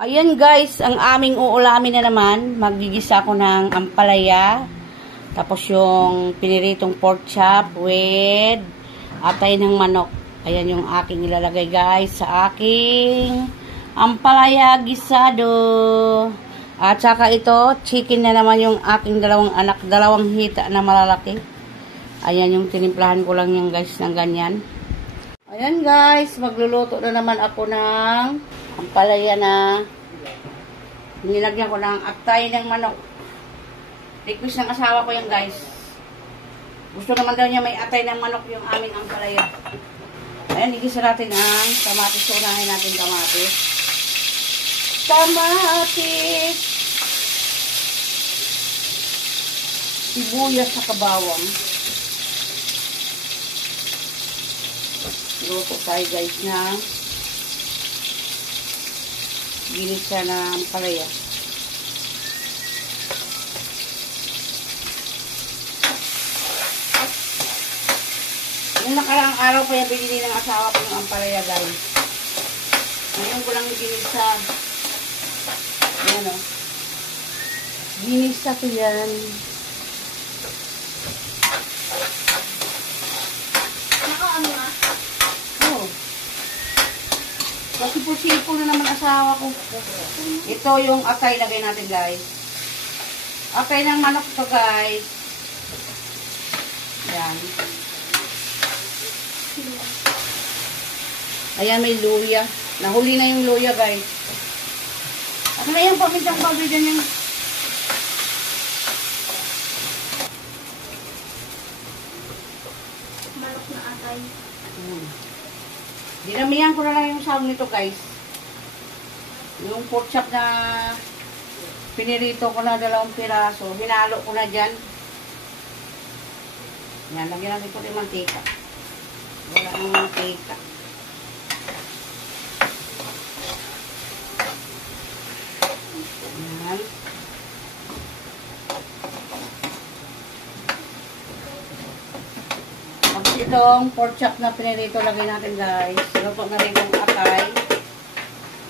Ayan guys, ang aming uulamin na naman. Magigisa ko ng ampalaya. Tapos yung piniritong pork chop with atay ng manok. Ayan yung aking ilalagay guys sa aking ampalaya gisado. At saka ito, chicken na naman yung aking dalawang anak. Dalawang hita na malalaki. Ayan yung tinimplahan ko lang yan guys ng ganyan. Ayan guys, magluluto na naman ako ng ampalaya na nilagyan ko ng atay ng manok. Request ng asawa ko yan guys. Gusto naman daw niya may atay ng manok yung aming ampalaya. Ayan, igisa natin ang kamatis. Unahin natin kamatis. Kamatis. Sibuyas sa kabawang. Luto tayo guys na ginisa na ampalaya. Yung nakaraang araw pa yung binili ng asawa ko ng ampalaya guys. Ngayon ko lang ginisa. Ayan o. Ginisa ko yan. Nakaano nga? Oo. Kasi po na naman asawa ko. Ito yung atay lagay natin guys. Atay ng manok to guys. Ayan. Ayan, may luya. Nahuli na yung luya, guys. At na yung pamintang powder dyan yung... Manok na atay. Dinamihan ko na lang yung sahog nito, guys. Yung pork chop na pinirito ko na 2 piraso. Hinalo ko na dyan. Yan, lagyan natin ko rin mantika. Wala ng mantika. Yan. Tapos itong pork chop na pinirito, lagay natin guys. Luto na rin yung atay.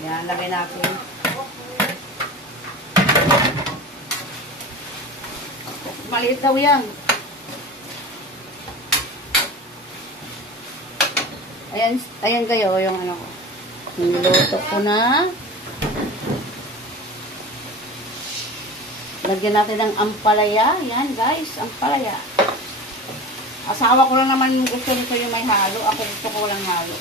Yan, lagay natin. Maliit daw yan. Ayan kayo, yung ano ko. Niluto ko na. Lagyan natin ng ampalaya. Yan guys, ampalaya. Asawa ko lang naman gusto nito yung may halo. Ako gusto ko walang halo.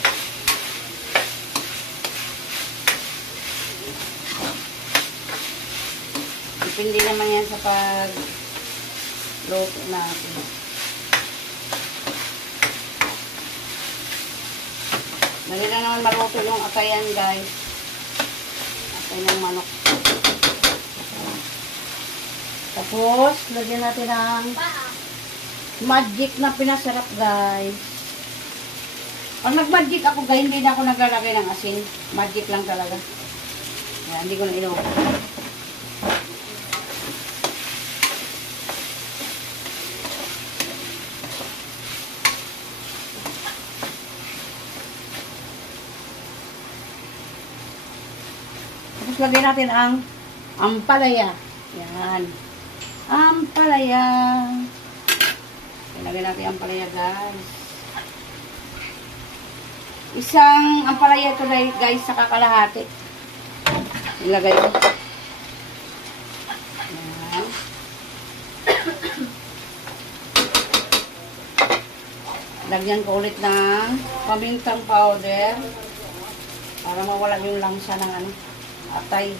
Depende naman yan sa pag-luto natin. Dali na naman maluto yung atayan guys. Atay ng manok. Tapos, lagyan natin ng magic na pinasarap guys. Pag nag-magic ako guys, hindi na ako naglalagay ng asin. Magic lang talaga. Yan, hindi ko na inuwi. Tapos lagyan natin ang ampalaya. Yan. Ampalaya. Lagyan natin ang ampalaya guys. Isang ampalaya ito guys sa kakalahati. Ilagay ko. Yan. Lagyan ko ulit ng pamintang powder para mawala yung langsa ng atay.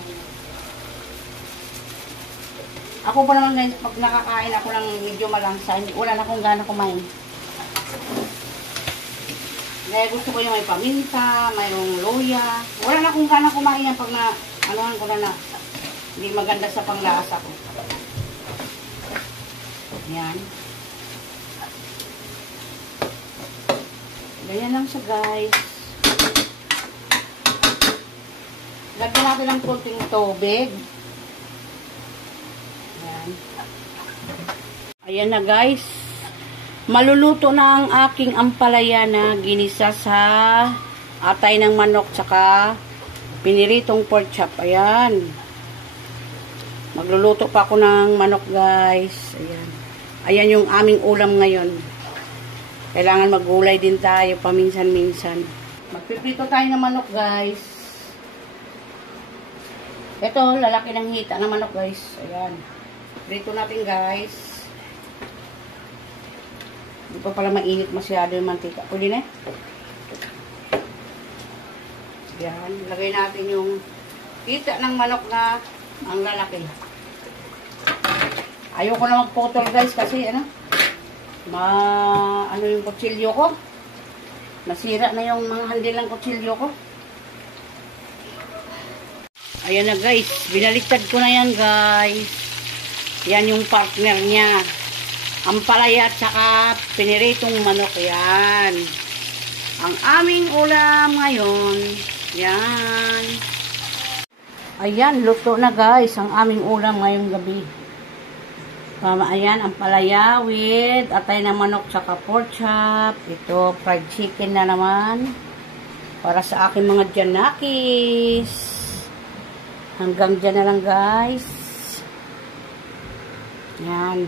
Ako pa naman guys, pag nakakain ako ng medyo malangsa, wala na akong gana kumain. Dahil gusto ko yung may paminta, mayroong luya. Wala na akong gana kumain yan pag na, anuhan ko na hindi maganda sa panglasa ko. Yan. Ganyan lang siya guys. Lagyan natin ng konting tubig. Ayan na guys. Maluluto na ang aking ampalaya na ginisa sa atay ng manok tsaka piniritong pork chop. Ayan. Magluluto pa ako ng manok, guys. Ayan. Ayan yung aming ulam ngayon. Kailangan maggulay din tayo paminsan-minsan. Magpiprito tayo ng manok, guys. Ito, lalaki ng hita ng manok, guys. Ayan. Prito natin, guys. Hindi pa pala mainit masyado yung mantika. Pwede na. Yan. Lagay natin yung hita ng manok na ang lalaki. Ayoko na magputol, guys, kasi ano yung kutsilyo ko. Nasira na yung mga handil ng kutsilyo ko. Ayan na, guys. Binaliktad ko na yan, guys. Yan yung partner niya. Ampalaya at saka piniritong manok. Yan. Ang aming ulam ngayon. Yan. Ayan, luto na, guys. Ang aming ulam ngayong gabi. Ayan, ampalaya with atay ng manok saka pork chop. Ito, fried chicken na naman. Para sa aking mga janakis. Hanggang dyan na lang, guys. Yan.